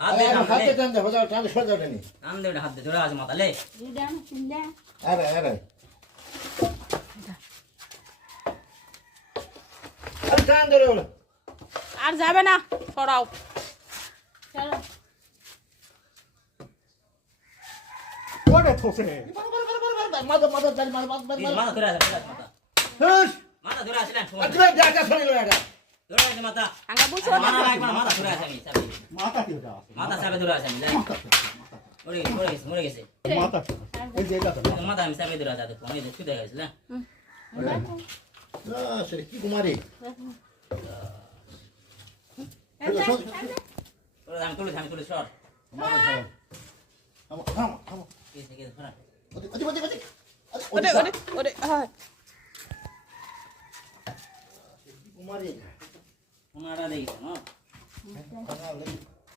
হাত দে না হাতে টান দে বাজার টান সর যাবে নি টান দে হাত দে ধরে আছে মাথা লে আরে আরে আরে টান ধরে বল আর যাবে না সরাও চলো ওরে ঠোসে মাথা মাথা জানি মাথা মাথা ধরে আছে মাথা হস মাথা ধরে আছে না আজকে দেখা শুনিল এটা ধরে আছে মাথা আঙ্গা বুঝছো মাথা রাখ মাথা ধরে আছে আমি চাবি মাথা কি ওটা মাথা চাবে ধরে আছে আমি মরে গেছে মাথা এই যে এটা মাথা আমি চাবে ধরে আছে ফোনে দেখতে দেখা গেছে না না সে কি কুমারী আমি তুলে সর থাম কেসে কেসে ফরা ওরে ওরে ওরে হ্যাঁ কুমারী ওনারা দেখছ না খানা লাগি